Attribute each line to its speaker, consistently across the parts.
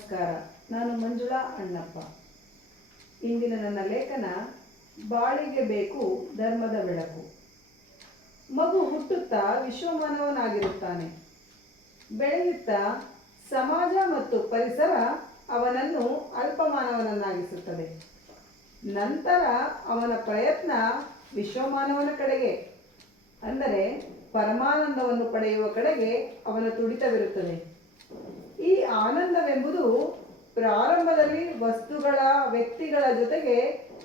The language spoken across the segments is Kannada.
Speaker 1: ನಮಸ್ಕಾರ. ನಾನು ಮಂಜುಳಾ ಅಣ್ಣಪ್ಪ. ಇಂದಿನ ನನ್ನ ಲೇಖನ ಬಾಳಿಗೆ ಬೇಕು ಧರ್ಮದ ಬೆಳಕು. ಮಗು ಹುಟ್ಟುತ್ತಾ ವಿಶ್ವಮಾನವನಾಗಿರುತ್ತಾನೆ. ಬೆಳೆಯುತ್ತಾ ಸಮಾಜ ಮತ್ತು ಪರಿಸರ ಅವನನ್ನು ಅಲ್ಪಮಾನವನನ್ನಾಗಿಸುತ್ತದೆ. ನಂತರ ಅವನ ಪ್ರಯತ್ನ ವಿಶ್ವಮಾನವನ ಕಡೆಗೆ, ಅಂದರೆ ಪರಮಾನಂದವನ್ನು ಪಡೆಯುವ ಕಡೆಗೆ ಅವನ ತುಡಿತವಿರುತ್ತದೆ. ಆನಂದವೆಂಬುದು ಪ್ರಾರಂಭದಲ್ಲಿ ವಸ್ತುಗಳ ವ್ಯಕ್ತಿಗಳ ಜೊತೆಗೆ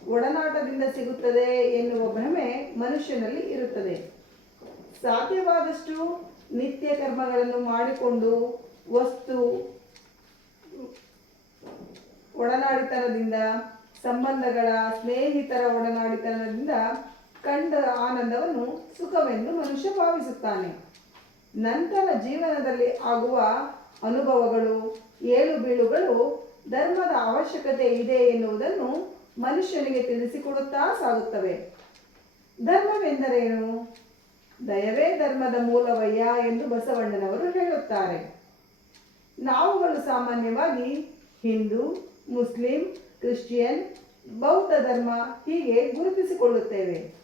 Speaker 1: ಒಡನಾಟದಿಂದ ಸಿಗುತ್ತದೆ ಎನ್ನುವ ಭ್ರಮೆ ಮನುಷ್ಯನಲ್ಲಿ ಇರುತ್ತದೆ. ಸಾಧ್ಯವಾದಷ್ಟು ನಿತ್ಯ ಕರ್ಮಗಳನ್ನು ಮಾಡಿಕೊಂಡು ವಸ್ತು ಒಡನಾಡಿತನದಿಂದ, ಸಂಬಂಧಗಳ ಸ್ನೇಹಿತರ ಒಡನಾಡಿತನದಿಂದ ಕಂಡ ಆನಂದವನ್ನು ಸುಖವೆಂದು ಮನುಷ್ಯ ಭಾವಿಸುತ್ತಾನೆ. ನಂತರ ಜೀವನದಲ್ಲಿ ಆಗುವ ಅನುಭವಗಳು, ಏಳು ಬೀಳುಗಳು ಧರ್ಮದ ಅವಶ್ಯಕತೆ ಇದೆ ಎನ್ನುವುದನ್ನು ಮನುಷ್ಯನಿಗೆ ತಿಳಿಸಿಕೊಡುತ್ತಾ ಸಾಗುತ್ತವೆ. ಧರ್ಮವೆಂದರೇನು? ದಯವೇ ಧರ್ಮದ ಮೂಲವಯ್ಯ ಎಂದು ಬಸವಣ್ಣನವರು ಹೇಳುತ್ತಾರೆ. ನಾವುಗಳು ಸಾಮಾನ್ಯವಾಗಿ ಹಿಂದೂ, ಮುಸ್ಲಿಂ, ಕ್ರಿಶ್ಚಿಯನ್, ಬೌದ್ಧ ಧರ್ಮ ಹೀಗೆ ಗುರುತಿಸಿಕೊಳ್ಳುತ್ತೇವೆ.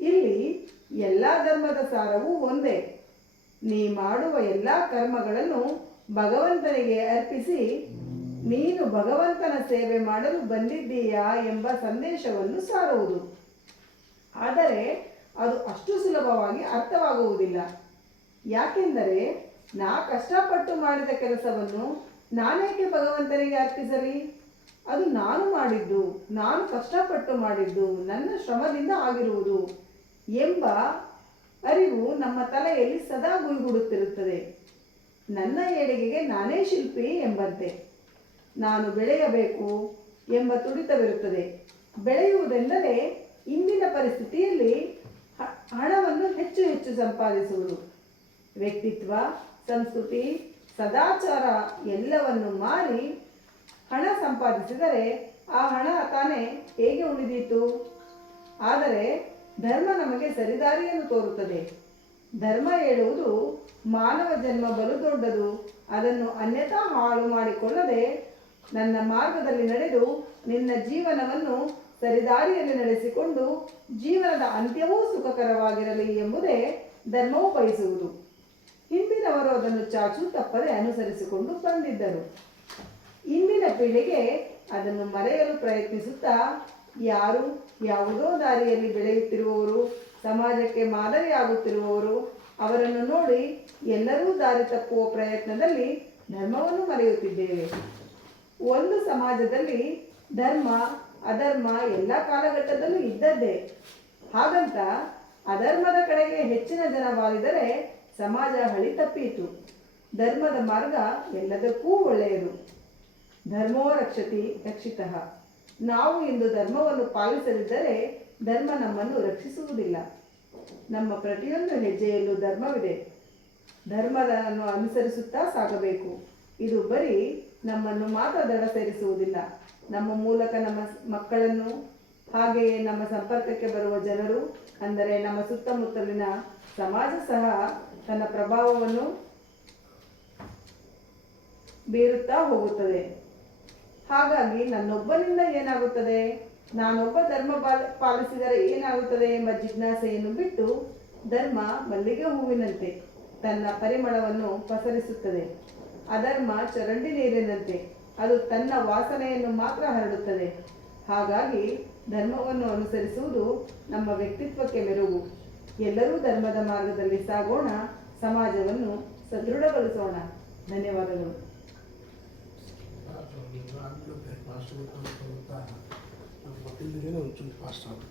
Speaker 1: ಇಲ್ಲಿ ಎಲ್ಲ ಧರ್ಮದ ಸಾರವೂ ಒಂದೇ. ನೀ ಮಾಡುವ ಎಲ್ಲ ಕರ್ಮಗಳನ್ನು ಭಗವಂತನಿಗೆ ಅರ್ಪಿಸಿ ನೀನು ಭಗವಂತನ ಸೇವೆ ಮಾಡಲು ಬಂದಿದ್ದೀಯಾ ಎಂಬ ಸಂದೇಶವನ್ನು ಸಾರುವುದು. ಆದರೆ ಅದು ಅಷ್ಟು ಸುಲಭವಾಗಿ ಅರ್ಥವಾಗುವುದಿಲ್ಲ. ಯಾಕೆಂದರೆ ನಾ ಕಷ್ಟಪಟ್ಟು ಮಾಡಿದ ಕೆಲಸವನ್ನು ನಾನೇಕೆ ಭಗವಂತನಿಗೆ ಅರ್ಪಿಸಲಿ? ಅದು ನಾನು ಮಾಡಿದ್ದು, ನಾನು ಕಷ್ಟಪಟ್ಟು ಮಾಡಿದ್ದು ನನ್ನ ಶ್ರಮದಿಂದ ಆಗಿರುವುದು ಎಂಬ ಅರಿವು ನಮ್ಮ ತಲೆಯಲ್ಲಿ ಸದಾ ಗುಯ್ಗುಡುತ್ತಿರುತ್ತದೆ ನನ್ನ ಏಳಿಗೆಗೆ ನಾನೇ ಶಿಲ್ಪಿ ಎಂಬಂತೆ. ನಾನು ಬೆಳೆಯಬೇಕು ಎಂಬ ತುಡಿತವಿರುತ್ತದೆ. ಬೆಳೆಯುವುದೆಂದರೆ ಇಂದಿನ ಪರಿಸ್ಥಿತಿಯಲ್ಲಿ ಹಣವನ್ನು ಹೆಚ್ಚು ಹೆಚ್ಚು ಸಂಪಾದಿಸುವುದು. ವ್ಯಕ್ತಿತ್ವ, ಸಂಸ್ಕೃತಿ, ಸದಾಚಾರ ಎಲ್ಲವನ್ನು ಮಾರಿ ಹಣ ಸಂಪಾದಿಸಿದರೆ ಆ ಹಣ ತಾನೇ ಹೇಗೆ ಉಳಿದೀತು? ಆದರೆ ಧರ್ಮ ನಮಗೆ ಸರಿದಾರಿಯನ್ನು ತೋರುತ್ತದೆ. ಧರ್ಮ ಹೇಳುವುದು ಮಾನವ ಜನ್ಮ ಬಲು ದೊಡ್ಡದು. ಅದನ್ನು ಅನ್ಯಥಾ ಹಾಳು ಮಾಡಿಕೊಳ್ಳದೆ ನನ್ನ ಮಾರ್ಗದಲ್ಲಿ ನಡೆದು ನಿನ್ನ ಜೀವನವನ್ನು ಸರಿದಾರಿಯಲ್ಲಿ ನಡೆಸಿಕೊಂಡು ಜೀವನದ ಅಂತ್ಯವೂ ಸುಖಕರವಾಗಿರಲಿ ಎಂಬುದೇ ಧರ್ಮವು ಬಯಸುವುದು. ಹಿಂದಿನವರು ಅದನ್ನು ಚಾಚು ತಪ್ಪದೆ ಅನುಸರಿಸಿಕೊಂಡು ಬಂದಿದ್ದರು. ಇಂದಿನ ಪೀಳಿಗೆ ಅದನ್ನು ಮರೆಯಲು ಪ್ರಯತ್ನಿಸುತ್ತಾ ಯಾರು? ಯಾವುದೋ ದಾರಿಯಲ್ಲಿ ಬೆಳೆಯುತ್ತಿರುವವರು, ಸಮಾಜಕ್ಕೆ ಮಾದರಿಯಾಗುತ್ತಿರುವವರು, ಅವರನ್ನು ನೋಡಿ ಎಲ್ಲರೂ ದಾರಿ ತಪ್ಪುವ ಪ್ರಯತ್ನದಲ್ಲಿ ಧರ್ಮವನ್ನು ಮರೆಯುತ್ತಿದ್ದೇವೆ. ಒಂದು ಸಮಾಜದಲ್ಲಿ ಧರ್ಮ, ಅಧರ್ಮ ಎಲ್ಲ ಕಾಲಘಟ್ಟದಲ್ಲೂ ಇದ್ದದ್ದೇ. ಹಾಗಂತ ಅಧರ್ಮದ ಕಡೆಗೆ ಹೆಚ್ಚಿನ ಜನ ವಾಲಿದರೆ ಸಮಾಜ ಹಳಿ ತಪ್ಪೀತು. ಧರ್ಮದ ಮಾರ್ಗ ಎಲ್ಲದಕ್ಕೂ ಒಳ್ಳೆಯದು. ಧರ್ಮೋ ರಕ್ಷತಿ ರಕ್ಷಿತಃ. ನಾವು ಇಂದು ಧರ್ಮವನ್ನು ಪಾಲಿಸದಿದ್ದರೆ ಧರ್ಮ ನಮ್ಮನ್ನು ರಕ್ಷಿಸುವುದಿಲ್ಲ. ನಮ್ಮ ಪ್ರತಿಯೊಂದು ಹೆಜ್ಜೆಯಲ್ಲೂ ಧರ್ಮವಿದೆ. ಧರ್ಮವನ್ನು ಅನುಸರಿಸುತ್ತಾ ಸಾಗಬೇಕು. ಇದು ಬರೀ ನಮ್ಮನ್ನು ಮಾತ್ರ ದಡ ಸೇರಿಸುವುದಿಲ್ಲ. ನಮ್ಮ ಮೂಲಕ ನಮ್ಮ ಮಕ್ಕಳನ್ನು, ಹಾಗೆಯೇ ನಮ್ಮ ಸಂಪರ್ಕಕ್ಕೆ ಬರುವ ಜನರು, ಅಂದರೆ ನಮ್ಮ ಸುತ್ತಮುತ್ತಲಿನ ಸಮಾಜ ಸಹ ತನ್ನ ಪ್ರಭಾವವನ್ನು ಬೀರುತ್ತಾ ಹೋಗುತ್ತದೆ. ಹಾಗಾಗಿ ನನ್ನೊಬ್ಬನಿಂದ ಏನಾಗುತ್ತದೆ? ನಾನೊಬ್ಬ ಧರ್ಮ ಪಾಲ- ಪಾಲಿಸಿದರೆ ಏನಾಗುತ್ತದೆ ಎಂಬ ಜಿಜ್ಞಾಸೆಯನ್ನು ಬಿಟ್ಟು ಧರ್ಮ ಮಲ್ಲಿಗೆ ಹೂವಿನಂತೆ, ತನ್ನ ಪರಿಮಳವನ್ನು ಪಸರಿಸುತ್ತದೆ. ಅಧರ್ಮ ಚರಂಡಿ ನೀರಿನಂತೆ, ಅದು ತನ್ನ ವಾಸನೆಯನ್ನು ಮಾತ್ರ ಹರಡುತ್ತದೆ. ಹಾಗಾಗಿ ಧರ್ಮವನ್ನು ಅನುಸರಿಸುವುದು ನಮ್ಮ ವ್ಯಕ್ತಿತ್ವಕ್ಕೆ ಮೆರುಗು. ಎಲ್ಲರೂ ಧರ್ಮದ ಮಾರ್ಗದಲ್ಲಿ ಸಾಗೋಣ, ಸಮಾಜವನ್ನು ಸದೃಢಗೊಳಿಸೋಣ. ಧನ್ಯವಾದಗಳು.
Speaker 2: να περπάσουμε πάνω από τα βαθύ λιγένων του πάσταρου.